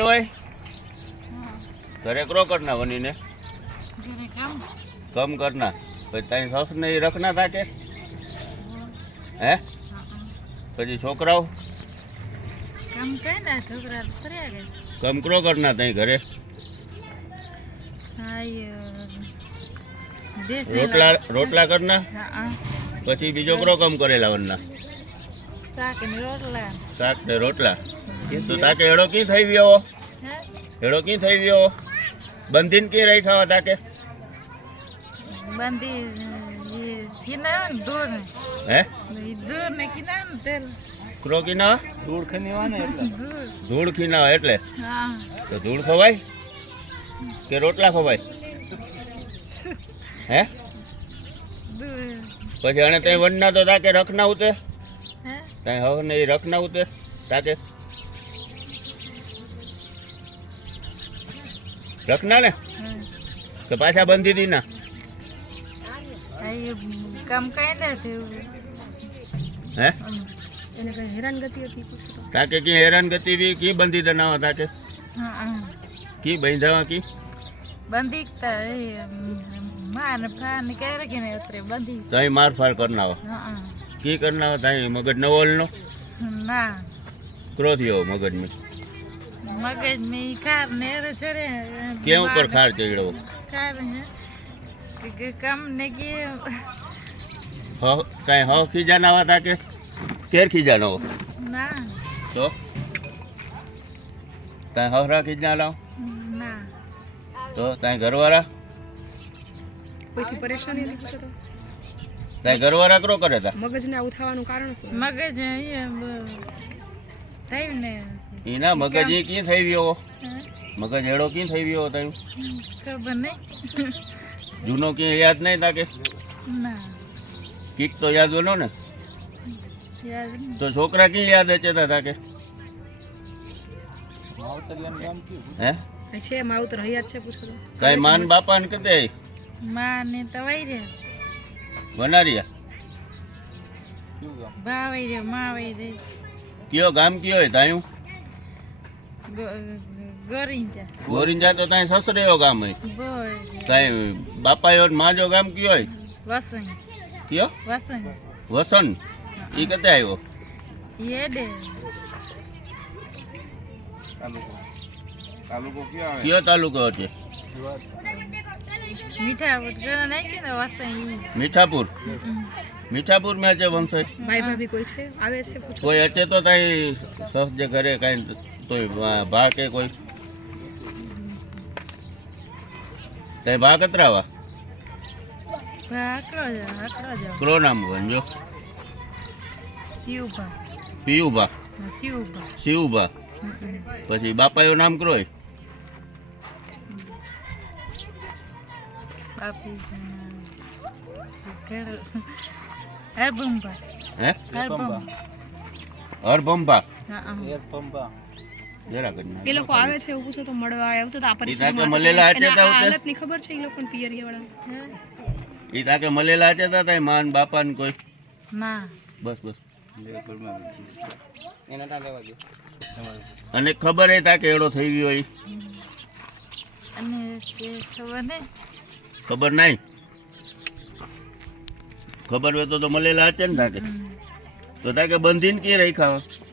હોય ઘરે કરો કરના બનીને કમ કરના પછી તારી સસ ને રખના તાકે હે પછી છોકરાઓ કમ કરો કરના તઈ ઘરે રોટલા કરના પછી બીજો કરો કમ કરેલા વરના શાક ને રોટલા તો તાકે હેડો કી થઈ ગયો હેડો કી થઈ ગયો બંધીને કી રહી ખાવા તાકે હે ક્રો કીના ધૂળ ખીના એટલે તો ધૂળ ખવાય કે રોટલા ખવાય હે પછી અને તઈ વનના તો તાકે રખના ઉતે તઈ હવે ને રખના ઉતે તાકે રખના ને તો પાછા બંધી દી ના હે એને કઈ હેરાનગતિ હતી તાકે કી હેરાનગતિ બી કી બંધી દે ના તાકે કી બંધાવા કી બંધી માન ફાન કરે કે ને ઉતરે બંધી તઈ માર ફાર કરનાવા કી કરનાવા તઈ મગજ નવલ નો ના ક્રોધિયો મગજ મે ખાર ને ચરે કે ઉપર ખાર ચડ્યો ખાર કે કમ ને કે હો કઈ હો ખીજાના તાકે કેર ખીજાનો ના તો તઈ હરા ખીજા લાવ ના તો તઈ ઘરવાળા કોઈથી પરેશાની નથી પૂછતો તઈ ઘરવાળા કરો કરે તા મગજને આવું થવાનું કારણ શું મગજ થયું ને ઈના મગજ એ કી થઈ ગયો મગજ હેડો કી થઈ ગયો તયું ખબર નહીં જૂનો કી યાદ નહીં તાકે ના કીક તો યાદ બોલો ને યાદ તો છોકરા કી યાદ હચે તાકે હે છે માવતર હયાત છે પૂછો તો કઈ માન બાપા ને કદે માં ને તો વઈ રે બનારિયા બા વઈ રે માં વઈ રે કયો ગામ કયો હે તાયું ગોરીંજા ગોરિંજા તો તાઈ સસરેયો ગામ હે બોય તાઈ બાપાયો ને માજો ગામ કયો હે વસંગ કયો વસંગ વસન ઈ કતે આવ્યો ये दे કયો તાલુકો છે मीठा वगैरह नहीं છે ને વસંગ મીઠાપુર મીઠાપુર में છે વંશજ ભાઈ ભાભી કોઈ છે આવે છે પૂછો કોઈ હશે તો તાઈ સસ જે ઘરે કઈ તોય ભા કે કોઈ તાઈ ભા કતરાવા આકડો જા ક્રો નામ બનજો શિવભા પિયુભા શિવભા શિવભા પછી બાપાયો નામ ક્રોય બાપી કેળ હરબંબા હે હરબંબા હરબંબા હા જરા કરી એ લોકો આવે છે એવું પૂછો તો મળવા આવતો તો આ ઈ તાકે મલેલા હશે તો હાલતની ખબર છે એ લોકોને પિયરિયા વાળા ઈ તાકે મલેલા હશે તો તાઈ માન બાપા ને કોઈ ના બસ બસ અને ખબર હે તાકે એડો થઈ ગયો ઈ અને તે ખબર નહીં ખબર નહીં ખબર હોય તો મલેલા હશે ને તાકે તો તાકે બંધીને કે રહી ખાવા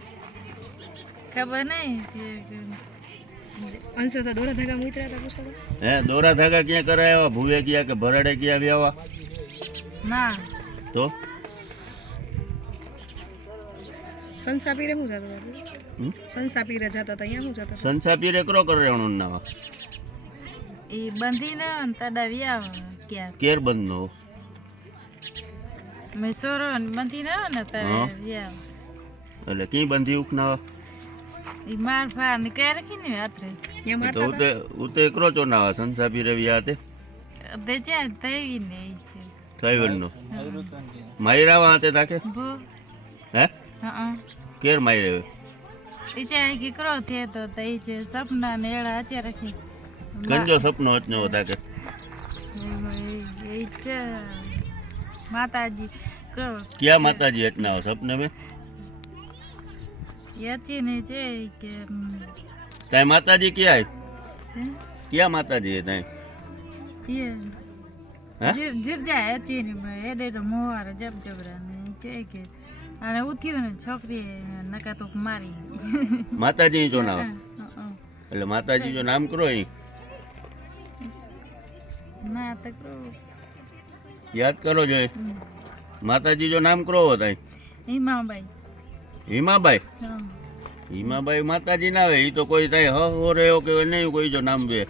ખબર નહીં અંશો તો દોરા ધાગા મુતર્યા હતા પૂછો તો હે દોરા ધાગા ક્યાં કરાયા ભૂવે ક્યાં કે ભરાડે ક્યાં વ્યાવા ના તો સંસા પીરે હું જતો બાપુ સંસા પીરે જતા હતા અહીંયા હું જતા સંસા પીરે કરો કરેણું ના એ બંધીને તડાવ્યા ક્યાં કેર બંધ નો મેં સોરો બંધીને ને તડાવ્યા એટલે કી બંધી ઉખના એ માર ફાર ને ક્યારે કી ને આત્રે અહીંયા તો મારતા ઉતે કરો ચો ના સંસા પીરે વ્યા તે તે જ્યાં તઈ ને છે સાઈવન નો માયરાવા હાતે તાકે ભો હે હા કેર માયરે એ ચાહે કે કરો થે તો તઈ છે સપના ને એડા આચે રાખી કંજો સપનો હતનો તાકે એ છે માતાજી કરો क्या माता जी हटना हो सपने में याची ने जे के તાય માતાજી ક્યાં હે? ક્યાં માતાજી તાય ये હા જીર જાય હતી ને એડે તો મોવાર જબ જબરા ને કે કે અને ઉઠ્યું ને છોકરી નકા તો મારી માતાજી જો નામ એટલે માતાજી જો નામ કરો અહીં ના તો કરો યાદ કરો જોઈએ માતાજી જો નામ કરો હોત અહીં હિમાબાઈ હિમાબાઈ હા હિમાબાઈ માતાજી ના આવે એ તો કોઈ થાય હો રહ્યો કે નહીં કોઈ જો નામ બે એ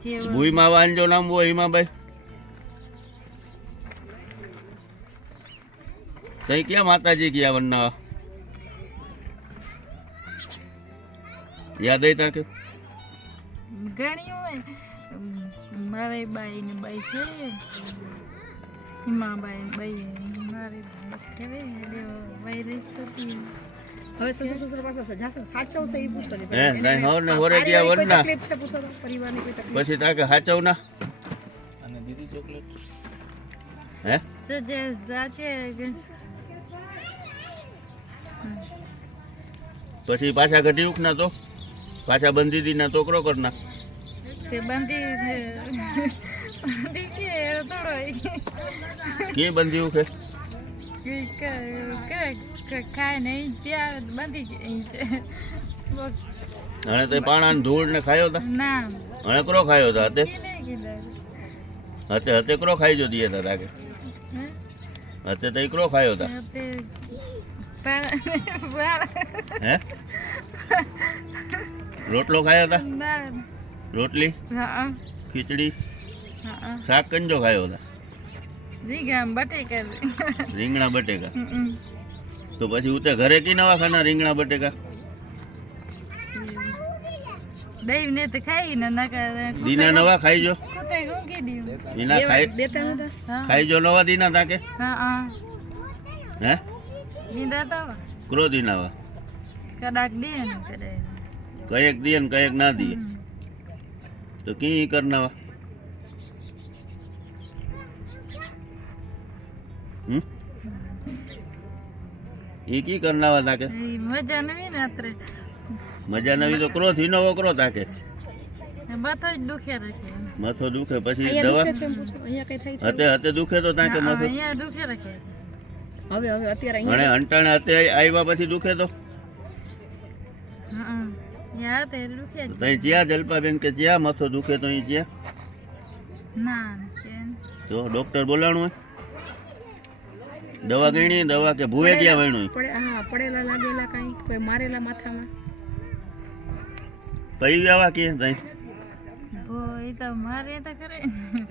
જે ભૂઈમાં વાન જો નામ હોય હિમાબાઈ તઈ ક્યાં માતાજી ગયા વન્ના યાદ આવી તાકે ઘણી હોય મારે બાઈ ને બાઈ છે હિમાબાઈ બાઈ મારી કરે બાઈ રહી હતી હવે સસરા પાસે જાસન સાચવશે એ પૂછો હે નહીં હો ને હોરે ગયા વન્ના તકલીફ છે પૂછો તો પરિવારની કોઈ તકલીફ પછી તાકે હાચવ ના અને દીદી ચોકલેટ હે તો જે જાચે પછી પાછા ઘટી ઉખ ના તો પાછા બંધી દી ના તોકરો કરના તે બંધી કે થોડો કે બંધી ઉખે ખાય નહીં પ્યાર બંધી છે અને તે પાણા ને ધૂળ ને ખાયો તા ના અને કરો ખાયો તા હતે એ નહીં કીધું હતે હતે કરો ખાઈ જો દીએ તા તાકે હતે તઈ કરો ખાયો તા હે રોટલો ખાયો તા ના રોટલી હા ખીચડી હા શાક કંજો ખાયો તા રીંગણા બટેકા રીંગણા બટેકા તો પછી ઉતે ઘરે કી નવા ખાના રીંગણા બટેકા દહીં ને તો ખાઈ ને નકા દીના નવા ખાઈ જો કુતે ઊંઘી દીધું એના ખાઈ દેતા નતા હા ખાઈ જો નવા દીના તાકે હા હે નીંદા તો ક્રો દીનાવા કડાક દે ને કરે કયેક દીએ ને કયેક ના દીએ તો કી કરનાવા ઈ કી કરનાવા તાકે મજા નવી ને અત્રે મજા નવી તો ક્રો થી નવો ક્રો તાકે બધો જ દુખે રાખે માથો દુખે પછી અહીંયા દવા દુખે છે એમ પૂછો અહીંયા કઈ થાય છે હતે હતે દુખે તો તાકે માથો અહીંયા દુખે રાખે હવે અત્યારે અને અહીંયા અંટાણે હતે આવ્યા પછી દુખે તો હા યા તે દુખે જ તઈ જ્યાં જલપાબેન કે જ્યાં માથો દુખે તો અહીં જ્યાં ના છે તો ડોક્ટર બોલાણું હોય દવા ગણી દવા કે ભૂવે ક્યાં વણ્યું હા પડેલા લાગેલા કાંઈ કોઈ મારેલા માથામાં પઈ આવા કે તઈ ભો એ તો મારે તો કરે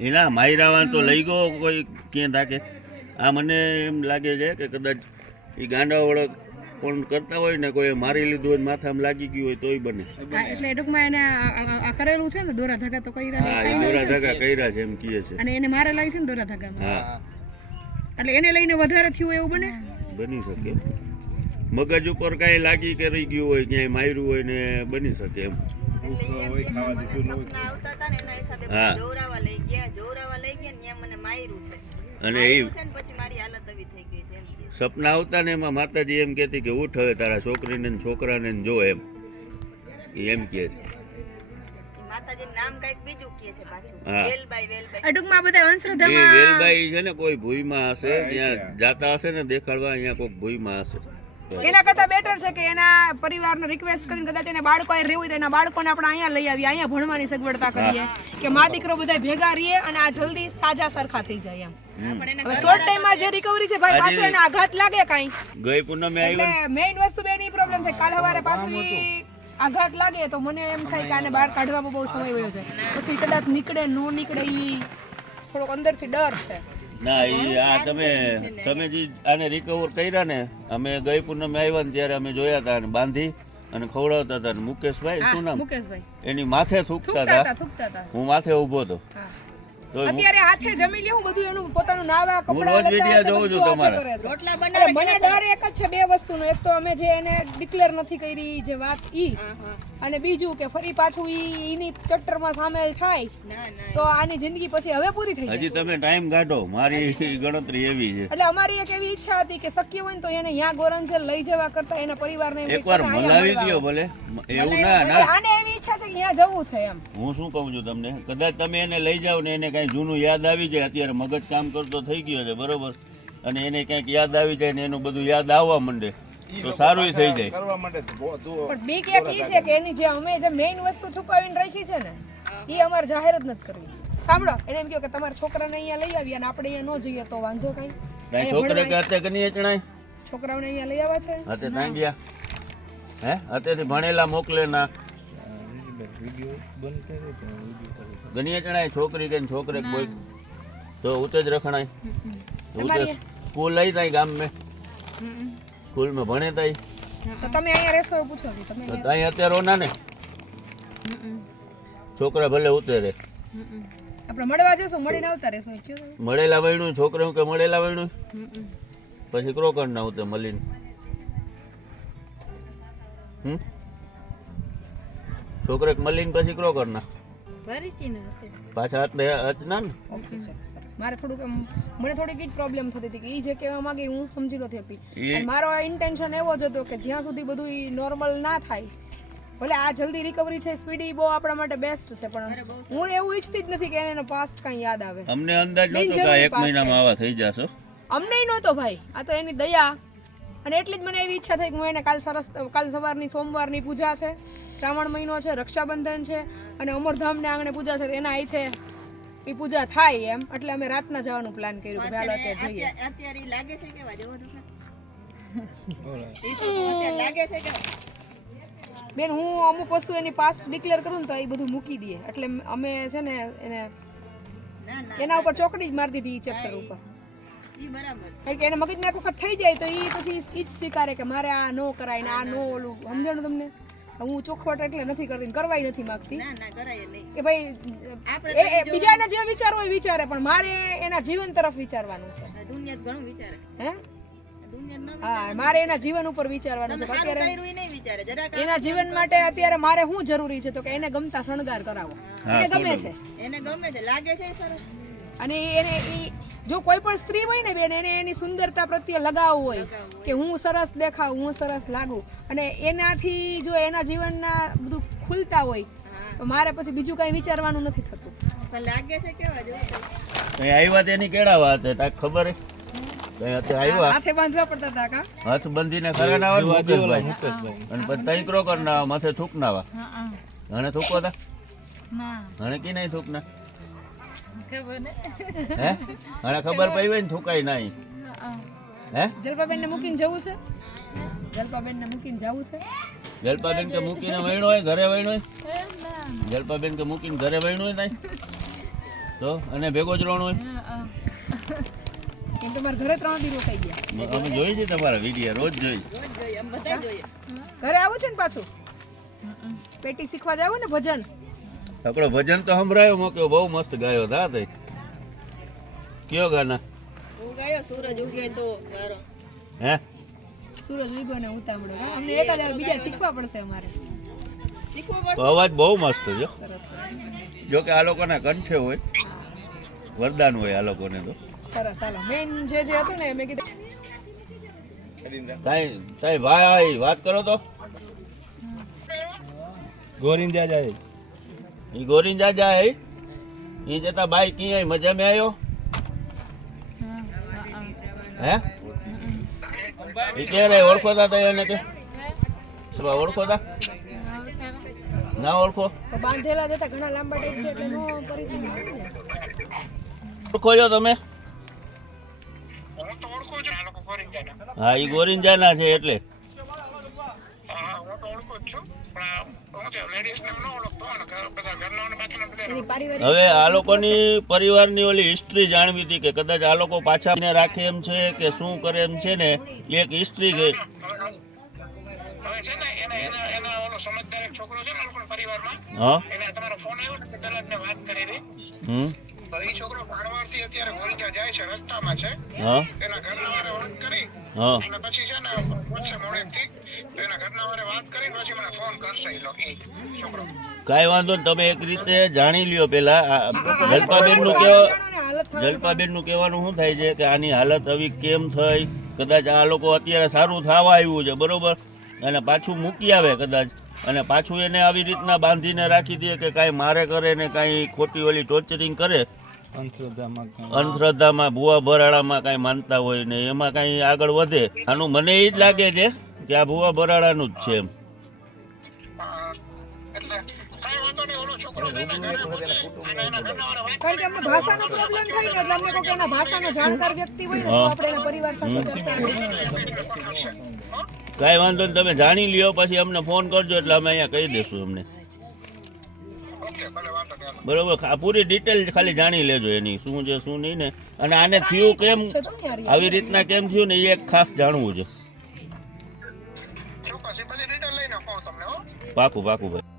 એના માયરાવા તો લઈ ગયો કોઈ ક્યાં તાકે આ મને એમ લાગે છે કે કદાચ એ ગાંડા વાળો કોણ કરતા હોય ને કોઈ મારી લીધું હોય ને માથામાં લાગી ગયું હોય તોય બને હા એટલે ટૂંકમાં એને આ કરેલું છે ને દોરા ધાગા તો કર્યા હા એ દોરા ધાગા કર્યા છે એમ કહે છે અને એને મારેલા છે ને દોરા ધાગામાં હા એટલે એને લઈને વધારે થયું એવું બને બની શકે મગજ ઉપર કાંઈ લાગી કે રહી ગયું હોય ક્યાંય માર્યું હોય ને બની શકે એમ હા અને એ સપના આવતા ને એમાં માતાજી એમ કહેતી કે ઉઠ હવે તારા છોકરીને ને છોકરાને ને જો એમ એમ કે હા ટૂંકમાં બધા એ અંધશ્રદ્ધામાં વેલબાઈ છે ને કોઈ ભૂઈમાં હશે ત્યાં જાતા હશે ને દેખાડવા અહીંયા કોઈક ભૂઈમાં હશે એના કરતા બેટર છે કે એના પરિવારને રિક્વેસ્ટ કરીને કદાચ એને બાળકો અહીં રહેવું હોય તો એના બાળકોને આપણે અહીંયા લઈ આવીએ અહીંયા ભણવાની સગવડતા કરીએ કે મા દીકરો બધા ભેગા રહીએ અને આ જલ્દી સાજા સરખા થઈ જાય એમ હવે શોર્ટ ટાઈમમાં જે રિકવરી છે ભાઈ પાછું એને આઘાત લાગે કાંઈ ગઈ પૂનમે એટલે આવ્યો મેઇન વસ્તુ બેની પ્રોબ્લેમ થાય કાલ સવારે પાછું આઘાત લાગે તો મને એમ થાય કે આને બહાર કાઢવામાં બહુ સમય વયો છે પછી કદાચ નીકળે ન નીકળે ઈ થોડોક અંદરથી ડર છે ના એ આ તમે જે આને રિકવર કર્યા ને અમે ગઈ પૂનમે આવ્યા ને ત્યારે અમે જોયા હતા અને બાંધી અને ખવડાવતા હતા મુકેશભાઈ શું નામ મુકેશભાઈ એની માથે થૂકતા થૂકતા હતા હતા હું માથે ઊભો હતો હા તો હું અત્યારે હાથે જમી લે હું બધું એનું પોતાનું નાવા હું કપડા રોજ વિડીયો જોઉં છું તમારા. રોટલા બનાવે મને ડર એક જ છે બે વસ્તુનો. એક તો અમે જે એને ડિક્લેર નથી કરી જે વાત ઈ, અને બીજું કે ફરી પાછું ઈની ચટ્ટરમાં સામેલ થાય તો આની જિંદગી પછી હવે પૂરી થઈ હજી જાય. તમે ટાઈમ કાઢો, મારી ગણતરી એવી છે. એટલે અમારી એક એવી ઈચ્છા હતી કે શક્ય હોય ને તો એને યા ગોરંજલ લઈ જવા કરતા એના પરિવારને એમ એકવાર કે તમે અહીંયા મલાવી મળવા દ્યો આવો. ભલે, એવું ના એટલે ના. આને એવી ઈચ્છા છે કે ત્યાં જવું છે એમ. હું શું કહું છું તમને, કદાચ તમે એને લઈ જાઓ ને એને કાંઈ જૂનું યાદ આવી જાય, અત્યારે મગજ કામ કરતો થઈ ગયો છે બરોબર, અને એને કંઈક યાદ આવી જાય ને એનું બધું યાદ આવવા માંડે તો સારું થઈ જાય. પણ બીક એક ઈ છે કે એની જે અમે જે મેઇન વસ્તુ છુપાવીને રાખી છે ને ઈ અમારે જાહેર જ નથી કરવી. સાંભળો, એને એમ કહ્યું કે તમારા છોકરાને અહીંયા લઈ આવીએ અને આપણે અહીંયા ન જઈએ તો વાંધો કાંઈ? કાંઈ છોકરે કે અત્યારે કનીએ ચણાય છોકરાઓને અહીંયા લઈ આવ્યા છે. હાથે ત્યાં ગયા હે, અત્યારથી ભણેલા મોકલે ના ગણીએ ચણાય છોકરી કે છોકરે કોઈ તો ઉતે જ રખણાય. ઉતે સ્કૂલ લઈ જાય ગામ મેં, સ્કૂલ में ભણે તાઈ તો તમે અહીંયા રહેશો એવું પૂછો છો તમે? તો તાઈ અત્યારે ઓના ને છોકરા ભલે ઉતરે આપણે મળવા જશું, મળીને આવતા રહેશો. કયો તમે? મળેલા વૈણું છોકરા કે મળેલા વૈણું પછી ક્રોકર ના ઉતે મળીને છોકરે મળીને પછી ક્રોકર ના પાછા હાથને હચના ને. ઓકે, ચલો, સરસ. મારે થોડુંક એમ મને થોડીક ઈ જ પ્રોબ્લેમ થતી હતી કે ઈ જે કહેવા માંગે હું સમજી નથી શકતી. અને મારો ઇન્ટેન્શન એવો જ હતો કે જ્યાં સુધી બધું નોર્મલ ના થાય, ભલે આ જલ્દી રિકવરી છે, સ્પીડી બહુ આપણા માટે બેસ્ટ છે, પણ હું એવું ઈચ્છતી જ નથી કે એને પાસ્ટ કાંઈ યાદ આવે. અમને અંદાજ નહોતો કે આ એક મહિનામાં આવા થઈ જશો. અમને નહોતો ભાઈ, આ તો એની દયા. અને એટલી જ મને એવી ઈચ્છા થઈ કે હું એને કાલ સવારની સોમવારની પૂજા છે, શ્રાવણ મહિનો છે, રક્ષાબંધન છે અને અમરધામને આંગણે પૂજા છે, એના આઈથે એ પૂજા થાય એમ. એટલે અમે રાતના જવાનું પ્લાન કર્યું કે ચાલો અત્યારે જઈએ. અત્યારે ઈ લાગે છે કેવા જવો તો અત્યારે લાગે છે કેવા? બેન હું અમુક વસ્તુ એની પાસ્ટ ડિક્લેર કરું ને તો એ બધું મૂકી દઈએ. એટલે અમે છે ને એને ના ના એના ઉપર ચોકડી જ મારી દીધી ચેપ્ટર ઉપર. ઈ બરાબર છે. કારણ કે એને મગજમાં એક વખત થઈ જાય તો એ પછી ઈ જ સ્વીકારે કે મારે આ નો કરાય ને આ નો ઓલું. સમજણ તમને? હું ચોખવટ એટલે નથી કરતી, કરવાય નથી માંગતી ના ના કરાય નહીં. કે ભાઈ એ બીજાને જે વિચારવું હોય વિચારે, પણ મારે એના જીવન તરફ વિચારવાનું છે. આ દુનિયા તો ઘણું વિચારે. હે? આ દુનિયા ન હા, મારે એના જીવન ઉપર વિચારવાનું છે. કે સારું અત્યારે કર્યું ઈ નહીં વિચારે જરાક એના જીવન માટે અત્યારે મારે શું જરૂરી છે, તો કે એને ગમતા શણગાર કરાવો. એને ગમે છે એને ગમે છે, લાગે છે ઈ સરસ. અને એને ઈ જો કોઈ પણ સ્ત્રી હોય ને બેન, એને એની સુંદરતા પ્રત્યે લગાવ હોય કે હું સરસ દેખાઉં, હું સરસ લાગુ, અને એનાથી જો એના જીવનના બધું ખુલતા હોય તો મારે પછી બીજું કઈ વિચારવાનું નથી થતું. પણ લાગે છે કેવા જો કઈ આવ્યા તેની કેળા વાત હે, તાક ખબર હે? કઈ અત્યારે આવ્યા હાથે બાંધવા પડતા હતા કા? હાથ બંધીને ખરા ના આવે મુકેશભાઈ, અને પછી તઈ ક્રોકર ના માથે થૂકનાવા. હણે થૂકો તા હણે કી નહીં થૂકના હે? હણે ખબર પડી હોય ને થૂકાય નહીં હે? જલપાબેન ને મૂકીને જવું છે? જલપાબેન ને મૂકીને જવું છે? જલપાબેન કે મૂકીને વૈણો હોય ઘરે વૈણો હોય? જલપાબેન કે મૂકીને ઘરે વૈણો હોય નહીં તો અને ભેગો જ રોણો હોય? કેમ કે મારા ઘરે 3 દિવસ રોકાઈ ગયા. અમે જોઈ છે તમારા વિડીયો, રોજ જોઈ. રોજ જોઈએ એમ બધા જોઈએ. ઘરે આવું છે ને પાછું પેટી શીખવા જાવ ને ભજન. આપણો ભજન તો સંભળાયો મોક્યો, બહુ મસ્ત ગાયો હતા તઈ. કયો ગાના હું ગયો સૂરજ ઉગે તો મારો હે? સૂરજ ઉગ્યો ને ઉતામળો. અમને એકાદ બીજા શીખવા પડશે અમારે. શીખવો તો પડશે. અવાજ બહુ મસ્ત છે. સરસ સરસ જો કે આ લોકોના કંઠે હોય, વરદાન હોય આ લોકોને તો. સરસ. હાલો મેઇન જે હતું ને મેં કીધું તાઈ તાઈ ભાઈ વાત કરો તો. ગોરિંજા જાય ઈ ગોરીન જા જાય ઈ જતા બાઈ ક્યાં મજા મે આવ્યો હે? ઈ કે રે ઓળખો તા તઈ એને કે સવા ઓળખો તા ના ઓળખો? તો બાંધેલા જતા ઘણા લાંબા ટાઈમ થી એટલે નો કરી છે ને. ઓળખો છો તમે? હા ઈ ગોરીંજાના છે એટલે. એની પારિવારિક હવે આ લોકોની પરિવારની ઓલી હિસ્ટ્રી જાણવી હતી કે કદાચ આ લોકો પાછા ને રાખે એમ છે કે શું કરે એમ છે ને, એક હિસ્ટ્રી કે હા હમ તો એ છોકરો કારવારથી અત્યારે વોરિજા જાય છે, રસ્તામાં છે. હા એના ઘરના વાળે વાત કરી હા અને પછી છે ને પૂછશે મોડેકથી, તો એના ઘરના વાળે વાત કરી પછી મને ફોન કરશે એ છોકરો. કાંઈ વાંધો નહીં, તમે એક રીતે જાણી લ્યો પેલા. જલ્પાબેનનું કહેવાનું શું થાય છે કે આની હાલત આવી કેમ થઈ, કદાચ આ લોકો અત્યારે સારું થવા આવ્યું છે બરોબર, અને પાછું મૂકી આવે કદાચ, અને પાછું એને આવી રીતના બાંધીને રાખી દે કે કાંઈ મારે કરે ને કાંઈ ખોટી ઓલી ટોર્ચરિંગ કરે, અંધશ્રદ્ધામાં ભૂવા ભરાડામાં કાંઈ માનતા હોય ને એમાં કાંઈ આગળ વધે. આનું મને એ જ લાગે છે કે આ ભૂવા ભરાડાનું જ છે એમ. એટલે કાંઈ વાંધો નહીં, ઓલો છોકરો છે ને ઘરે પૂછે અને એના ઘરના વાળે વાત કારણ કે અમને ભાષાનો પ્રોબ્લેમ થાય ને એટલે અમને કોઈ એના ભાષાનો જાણકાર વ્યક્તિ હોય ને તો આપણે એના પરિવાર સાથે ચર્ચા કરીએ. કાંઈ વાંધો નહીં, તમે જાણી લ્યો પછી અમને ફોન કરજો એટલે અમે અહીંયા કહી દઈશું અમને. ઓકે ભલે વાંધો નહીં. બરોબર, આ પૂરી ડિટેલ ખાલી જાણી લેજો એની, શું છે શું નહીં ને, અને આને થયું કેમ, આવી રીતના કેમ થયું ને એ એક ખાસ જાણવું છે. ચોક્કસ એ બધી ડિટેલ લઈને કહું તમને હો. પાકું પાકું ભાઈ.